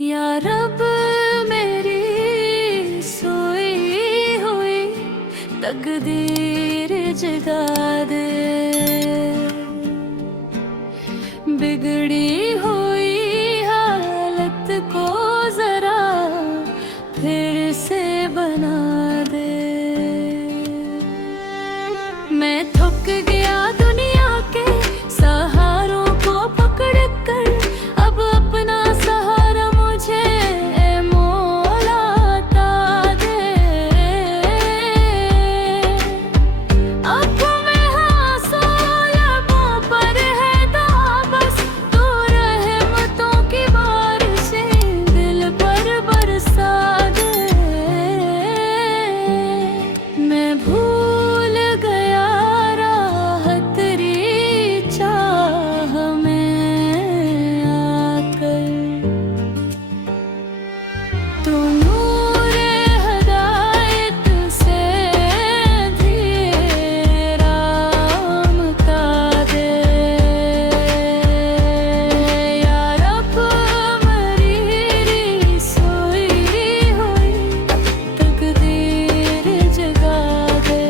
या रब मेरी सोई हुई तकदीर जगा दे, बिगड़ी हुई हालत को जरा फिर से बना दे। मैं थक गया दुनिया के सहारों को पकड़ कर, अब अपना सहारा मुझे ए मौला अता दे। आँखों में आंसू लबों पर है दाबस, तू रहमतों की बारिशें दिल पर बरसा दे। मैं भूल गया राह तेरी चाह में आकर, तू नूरे हदायत से दिए रामता दे। या रब मेरी सोई हुई तकदीर जगा दे।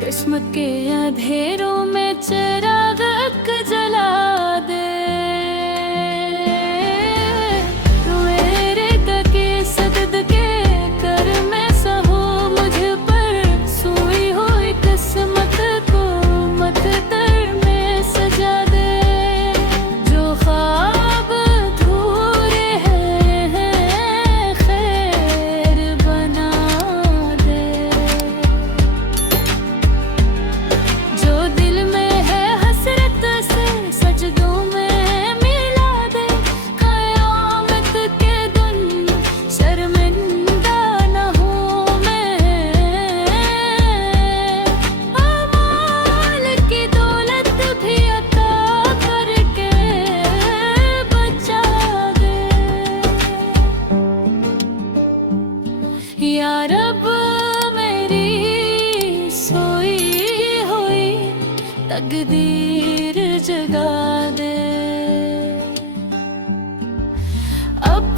किस्मत के अंधेरों में चिराग जला दे, मेरे तके सदद के कर मैं सहूं मुझ पर सोई हुई किस्मत को मत दर में सजा दे। जो ख्वाब अधूरे हैं खैर बना दे, जो दिल में है हसरत से सजदों में मिला दे। क़यामत के दिन शर्मिंदा न हूँ मैं, अमाल की दौलत भी अता करके बचा दे। या रब मेरी सोई हुई तकदीर जगा दे। अब